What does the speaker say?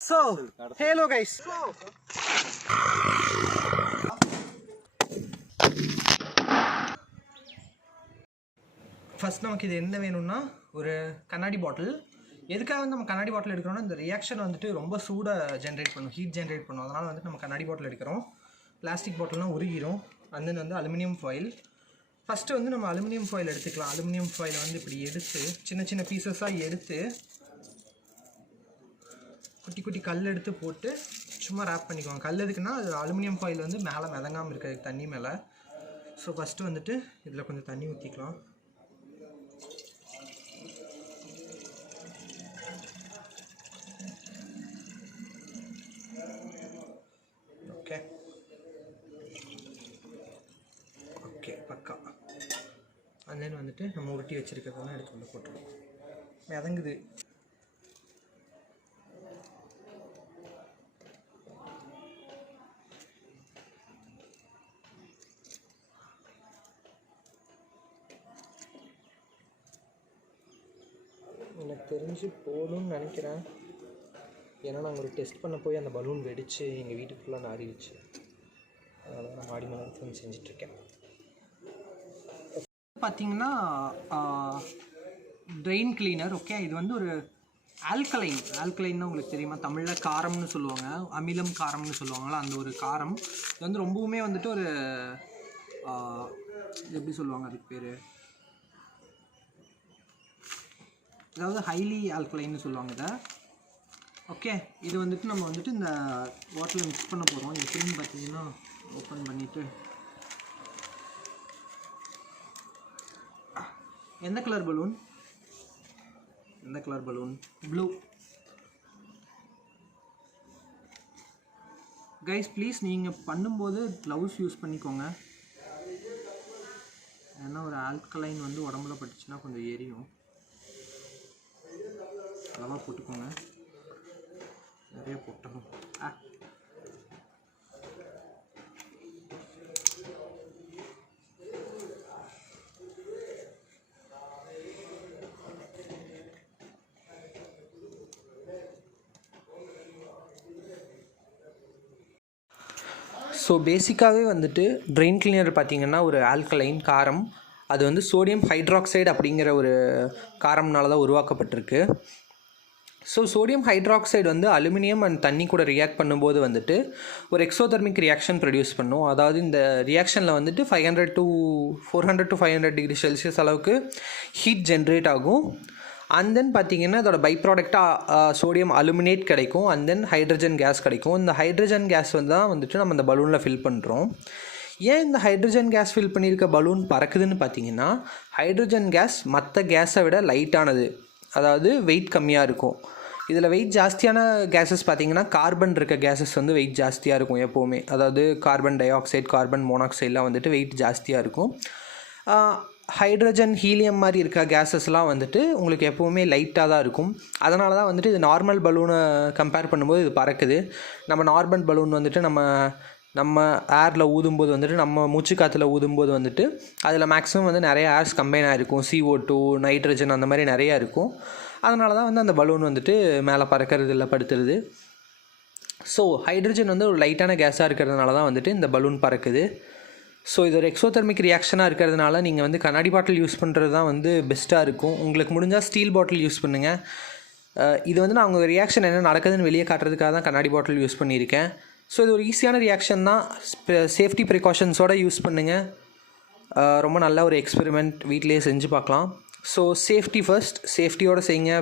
So, hello guys. First நமக்கு இது என்ன வேணும்னா ஒரு கண்ணாடி பாட்டில். எதுக்காக வந்து நம்ம கண்ணாடி பாட்டில் எடுக்கிறோம்னா இந்த ரியாக்ஷன் வந்துட்டு ரொம்ப சூடை ஜென்ரேட் பண்ணும், ஹீட் ஜென்ரேட் பண்ணும். அதனால் வந்துட்டு நம்ம கண்ணாடி பாட்டில் எடுக்கிறோம். பிளாஸ்டிக் பாட்டில்னால் உருகிரும். அந்த வந்து அலுமினியம் ஃபாயில். ஃபஸ்ட்டு வந்து நம்ம அலுமினியம் ஃபாயில் எடுத்துக்கலாம். அலுமினியம் ஃபாயிலை வந்து இப்படி எடுத்து சின்ன சின்ன பீசஸாக எடுத்து குட்டி குட்டி கல் எடுத்து போட்டு சும்மா ரேப் பண்ணிக்குவாங்க. கல் எதுக்குன்னா அது அலுமினியம் ஃபாயில் வந்து மேலே மிதங்காமல் இருக்காது தண்ணி மேலே. ஸோ ஃபஸ்ட்டு வந்துட்டு இதில் கொஞ்சம் தண்ணி ஊற்றிக்கலாம். ஓகே ஓகே பக்கா. அந்த வந்துட்டு நம்ம உருட்டி வச்சுருக்கிறதெல்லாம் எடுத்து வந்து போட்டுருவோம். மிதங்குது. எனக்கு தெரிஞ்சு போதும்னு நினைக்கிறேன். ஏன்னா நாங்கள் ஒரு டெஸ்ட் பண்ண போய் அந்த பலூன் வெடித்து எங்கள் வீட்டுக்குள்ளே நாறிடுச்சு. அதனால நான் மாடி மேலே வந்து செஞ்சிட்ருக்கேன். பார்த்திங்கன்னா ட்ரெயின் கிளீனர். ஓகே, இது வந்து ஒரு ஆல்கலைன்னா உங்களுக்கு தெரியுமா? தமிழில் காரம்னு சொல்லுவாங்க, அமிலம் காரம்னு சொல்லுவாங்களா, அந்த ஒரு காரம். இது வந்து ரொம்பவுமே வந்துட்டு ஒரு எப்படி சொல்லுவாங்க அதுக்கு பேர், அதாவது ஹைலி ஆல்கலைன்னு சொல்லுவாங்க இதை. ஓகே, இது வந்துட்டு நம்ம வந்துட்டு இந்த வாட்டரில் மிக்ஸ் பண்ண போகிறோம். இது ஃபிலிம் பார்த்தீங்கன்னா ஓப்பன் பண்ணிவிட்டு எந்த colour balloon blue. Guys please நீங்கள் பண்ணும்போது க்ளவுஸ் யூஸ் பண்ணிக்கோங்க. ஏன்னா ஒரு ஆல்கலைன் வந்து உடம்புல பட்டுச்சுன்னா கொஞ்சம் எரியும். அளவாக போட்டுக்கோங்க, நிறைய போட்டோம். ஸோ பேசிக்காகவே வந்துட்டு ட்ரெயின் கிளீனர் பார்த்திங்கன்னா ஒரு ஆல்கலைன் காரம். அது வந்து சோடியம் ஹைட்ராக்சைடு அப்படிங்கிற ஒரு காரம்னால தான் உருவாக்கப்பட்டிருக்கு. ஸோ சோடியம் ஹைட்ராக்சைடு வந்து அலுமினியம் அண்ட் தண்ணி கூட ரியாக்ட் பண்ணும்போது வந்துட்டு ஒரு எக்ஸோதெர்மிக் ரியாக்ஷன் ப்ரொடியூஸ் பண்ணும். அதாவது இந்த ரியாக்ஷனில் வந்துட்டு 400 to 500 டிகிரி செல்சியஸ் அளவுக்கு ஹீட் ஜென்ரேட் ஆகும். அண்ட் தென் பார்த்திங்கன்னா அதோட பை ப்ராடக்டாக சோடியம் அலுமினேட் கிடைக்கும். அண்ட் தென் ஹைட்ரஜன் கேஸ் கிடைக்கும். இந்த ஹைட்ரஜன் கேஸ் வந்து தான் வந்துட்டு நம்ம இந்த பலூனில் ஃபில் பண்ணுறோம். ஏன் இந்த ஹைட்ரஜன் கேஸ் ஃபில் பண்ணியிருக்க பலூன் பறக்குதுன்னு பார்த்தீங்கன்னா, ஹைட்ரஜன் கேஸ் மற்ற கேஸை விட லைட்டானது, அதாவது வெயிட் கம்மியாக இருக்கும். இதில் வெயிட் ஜாஸ்தியான கேஸஸ் பார்த்திங்கன்னா கார்பன் இருக்க கேஸஸ் வந்து வெயிட் ஜாஸ்தியாக இருக்கும் எப்போவுமே. அதாவது கார்பன் டை ஆக்சைடு, கார்பன் மோனாக்சைடெலாம் வந்துட்டு வெயிட் ஜாஸ்தியாக இருக்கும். ஹைட்ரஜன் ஹீலியம் மாதிரி இருக்க கேஸஸ்லாம் வந்துட்டு உங்களுக்கு எப்போவுமே லைட்டாக தான் இருக்கும். அதனால தான் வந்துட்டு இது நார்மல் பலூனை கம்பேர் பண்ணும்போது இது பறக்குது. நம்ம நார்மல் பலூன் வந்துட்டு நம்ம ஏரில் ஊதும்போது வந்துட்டு, நம்ம மூச்சு காற்றுல ஊதும்போது வந்துட்டு அதில் மேக்ஸிமம் வந்து நிறைய ஏர்ஸ் கம்பைன் ஆகிருக்கும். CO2, நைட்ரஜன் அந்த மாதிரி நிறையா இருக்கும். அதனால தான் வந்து அந்த பலூன் வந்துட்டு மேலே பறக்கிறது இல்லை, படுத்துறது. ஸோ ஹைட்ரஜன் வந்து ஒரு லைட்டான கேஸாக இருக்கிறதுனால தான் வந்துட்டு இந்த பலூன் பறக்குது. ஸோ இது ஒரு எக்ஸோதெர்மிக் ரியாக்ஷனாக இருக்கிறதுனால நீங்கள் வந்து கண்ணாடி பாட்டில் யூஸ் பண்ணுறது தான் வந்து பெஸ்ட்டாக இருக்கும். உங்களுக்கு முடிஞ்சால் ஸ்டீல் பாட்டில் யூஸ் பண்ணுங்கள். இது வந்து நான் உங்கள் ரியாக்ஷன் என்ன நடக்குதுன்னு வெளியே காட்டுறதுக்காக தான் கண்ணாடி பாட்டில் யூஸ் பண்ணியிருக்கேன். ஸோ இது ஒரு ஈஸியான ரியாக்ஷன் தான். சேஃப்டி ப்ரிகாஷன்ஸோடு யூஸ் பண்ணுங்கள். ரொம்ப நல்ல ஒரு எக்ஸ்பெரிமெண்ட் வீட்டிலேயே செஞ்சு பார்க்கலாம். ஸோ சேஃப்டி ஃபர்ஸ்ட், சேஃப்டியோடு செய்யுங்க.